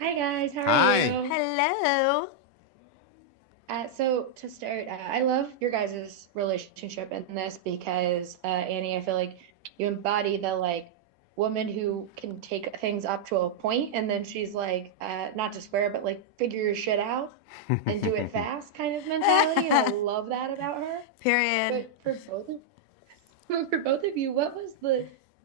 Hi guys, how are Hi. you? Hello. So to start, I love your guys' relationship in this because Annie, I feel like you embody the like woman who can take things up to a point and then she's like not to swear, but like figure your shit out and do it fast kind of mentality, and I love that about her. Period. But for both of for both of you, what was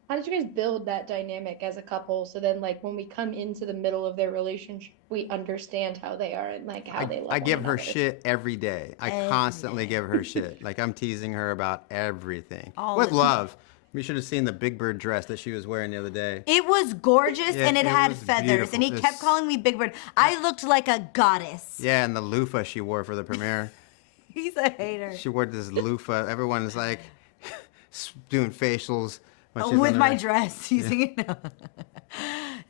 how did you guys build that dynamic as a couple? So then, like, when we come into the middle of their relationship, we understand how they are and like how I, they I love one give her another. shit every day. I Every constantly day. give her shit. Like I'm teasing her about everything All with the time. love. You should have seen the Big Bird dress that she was wearing the other day. It was gorgeous Yeah, and it it had was feathers, and beautiful. he kept calling me Big Bird. I looked like a goddess. Yeah, and the loofah she wore for the premiere. He's a hater. She wore this loofah. Everyone is like doing facials when she's on With the my ring. dress, you Yeah. see?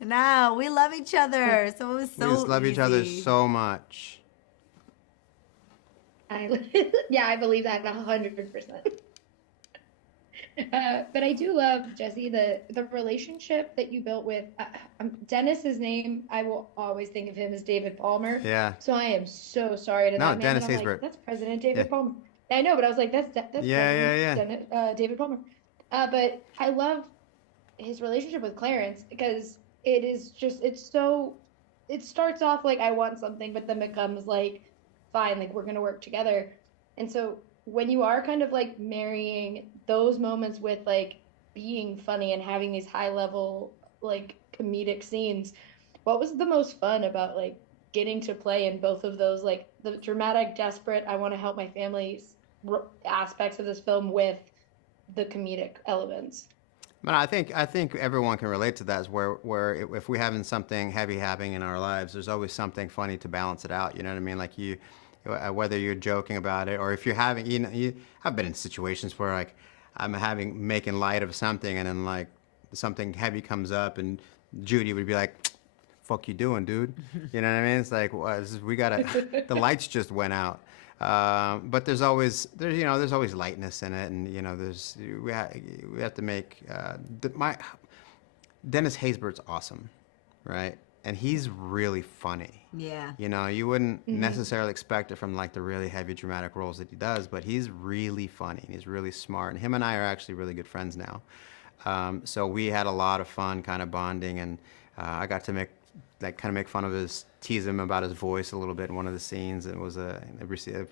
No, we love each other, so it was We just so love each other easy. so much. Yeah, I believe that 100%. But I do love Jesse the relationship that you built with Dennis's name. I will always think of him as David Palmer. Yeah. So I am so sorry to No, that man, but Dennis I'm like, Haysbert. that's President Yeah. David Palmer. I know, but I was like, that's Yeah, yeah, President yeah. David Palmer. But I love his relationship with Clarence because it is just it's so it starts off like I want something, but then becomes like fine, like we're gonna work together. And so when you are kind of like marrying those moments with like being funny and having these high level like comedic scenes, what was the most fun about like getting to play in both of those, like the dramatic, desperate, I want to help my family's aspects of this film with the comedic elements? But I think everyone can relate to that. Is where if we having something heavy happening in our lives, there's always something funny to balance it out. You know what I mean? Like whether you're joking about it or if you're having, I've been in situations where like I'm having making light of something and then like something heavy comes up and Judy would be like, "Fuck you doing, dude?" You know what I mean? It's like we gotta. The lights just went out. But there's always lightness in it, and we have to make my Dennis Haysbert's awesome, right? And he's really funny. Yeah. You wouldn't Mhm. necessarily expect it from like the really heavy dramatic roles that he does, but he's really funny and he's really smart. And him and I are actually really good friends now. So we had a lot of fun kind of bonding, and I got to make fun of tease him about his voice a little bit in one of the scenes. It was it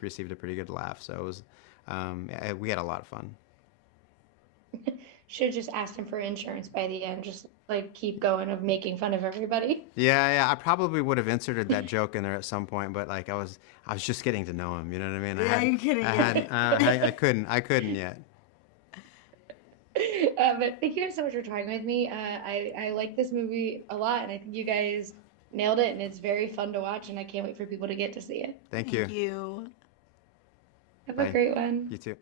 received a pretty good laugh. So it was, yeah, we had a lot of fun. Should have just asked him for insurance by the end, just like keep going of making fun of everybody. Yeah, yeah, I probably would have inserted that joke in there at some point, but like I was just getting to know him. You know what I mean? Yeah, you kidding? Yeah. I couldn't yet. But thank you guys so much for talking with me. I like this movie a lot, and I think you guys nailed it, and it's very fun to watch, and I can't wait for people to get to see it. Thank Thank you. you. Have a Bye. great one. You too.